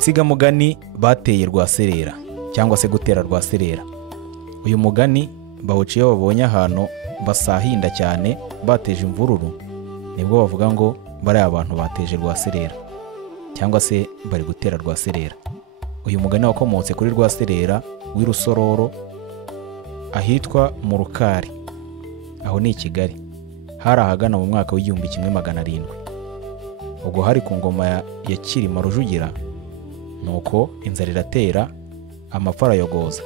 Insigamugani bateye Rwaserera cyangwa se gutera Rwaserera. Uyu mugani bawuciye babonye ahantu basahinda cyane bateje imvururu, nibwo bavuga ngo bari abantu bateje Rwaserera cyangwa se bari gutera Rwaserera. Uyu mugani wakomotse kuri Rwaserera w'Irusororo ahitwa mu Rukari, aho ni i Kigali, hari ahagana mu mwaka w'1700. Ubwo hari ku ngoma ya Cyilima Rujugira, nuko inzara iratera, amapfa arayogoza.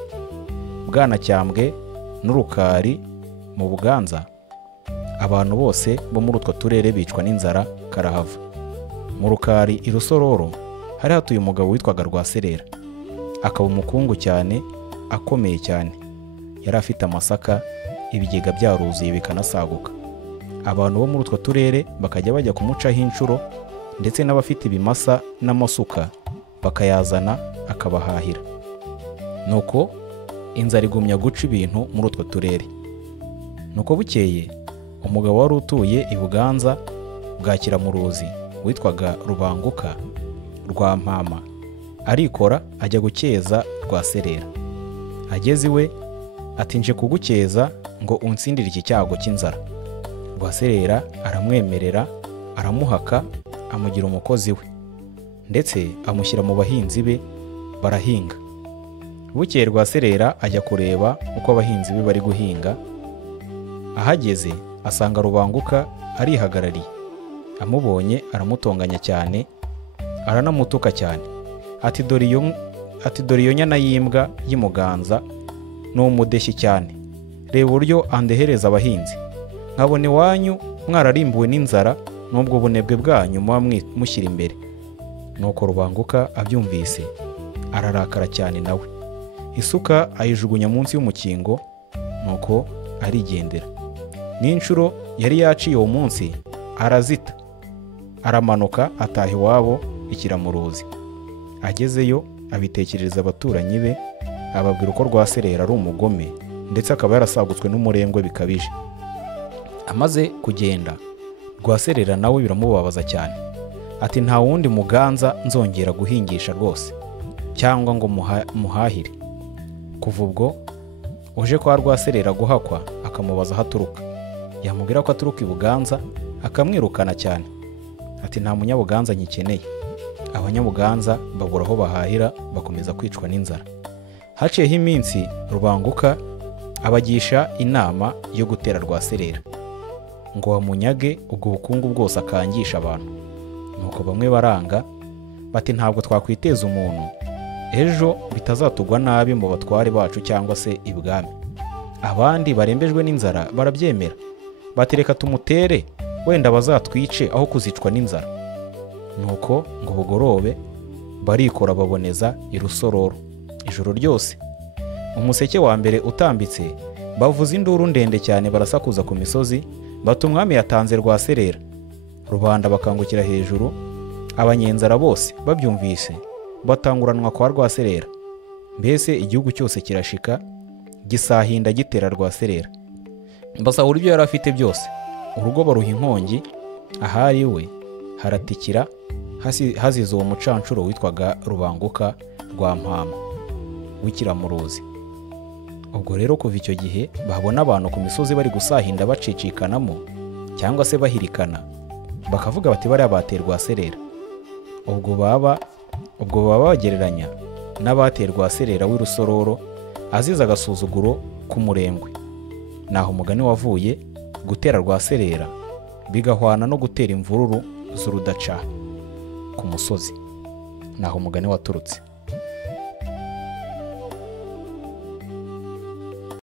Bwanacyambwe n'Urukari mu Buganza, abantu bose bo muri utwo turere bicwa n'inzara karahava. Mu Rukari Irusororo hari hatuye umugabo witwaga Rwaserera, akaba umukungu cyane, akomeye cyane. Yari afite amasaka, ibigega byaruzuye bikanasaguka. Abantu bo muri utwo turere bakajya bajya kumucaho inshuro, ndetse n'abafite ibimasa n'amasuka bakayazana akabahahira. Nuko inzara igumya guca ibintu muri utwo turere. Nuko bukeye umugabo wari utuye i Buganza bwa Kiramuruzi witwaga Rubanguka rwa Mpama arikora ajya gukeza Rwaserera. Ageze iwe ati nje kugukeza ngo unsindire iki cyago cy'inzara. Rwaserera aramwemerera, aramuhaka, amugira umukozi we, ndetse amushyira mu bahinzi be, barahinga. Bukeye Rwaserera ajya kureba uko abahinzi be bari guhinga. Ahageze asanga Rubanguka arihagarariye. Amubonye aramutonganya cyane, aranamutuka cyane. Ati dore iyo nyana y'imbwa y'Imuganza ni umudeshyi cyane. Reba uburyo andehereza abahinzi, nkabona iwanyu mwararimbuwe n'inzara, n'ubwo bunebwe bwanyu muba mushyira imbere. Nuko Rubanguka abyumvise ararakara cyane nawe, isuka ayijugunya munsi y'umukingo, nuko arigendera. N'inshuro yari yaciye uwo munsi arazita, aramanuka ataha iwabo i Kiramuruzi. Agezeyo abitekerereza abaturanyi be, ababwira uko Rwaserera ari umugome, ndetse akaba yarasagutswe n'umurengwe bikabije. Amaze kugenda, Rwaserera nawe biramubabaza cyane. Ati nta wundi Muganza nzongera guhingisha rwose, cyangwa ngo muhahire. Kuva ubwo uje kwa Rwaserera guhakwa akamubaza aho aturuka. Yamubwira ko aturuka i Buganza, akamwirukana cyane. Ati nta munyabuganza nyikeneye. Abanyabuganza babura aho bahahira, bakomeza kwicwa n'inzara. Haciyeho iminsi Rubanguka abagisha inama yo gutera Rwaserera ngo bamunyage ubwo bukungu bwose akangisha abantu. Nuko bamwe baranga, bati ntabwo twakwiteza umuntu ejo bitazatugwa nabi mu batware bacu cyangwa se ibwami. Abandi barembejwe n'inzara barabyemera, bati reka tumutere, wenda bazatwice aho kuzicwa n'inzara. Nuko ngo bugorobe barikora baboneza Irusororo ijoro ryose. Umuseke wa mbere utambitse bavuza induru ndende cyane, barasakuza ku misozi, bati umwami yatanze Rwaserera. Rubanda bakangukira hejuru, abanyenzara bose babyumvise batanguranwa kwa Rwaserera. Mbese igihugu cyose kirashika, gisahinda gitera Rwaserera. Basahura ibyo yari afite byose, urugo baruha inkongi, ahari we haratikira, hazize uwo mucancuro witwaga Rubanguka rwa Mpama w'Ikiramuruzi. Ubwo rero kuva icyo gihe babona abantu ku misozi bari gusahinda bacicikanamo cyangwa se bahirikana, bakavuga bati bariya batera Rwaserera. Ubwo baba bagereranya n'abatera Rwaserera w'Irusororo azize agasuzuguro k'umurengwe. Naho umugani wavuye, gutera Rwaserera bigahwana no gutera imvururu z'urudaca ku musozi. Naho umugani waturutse.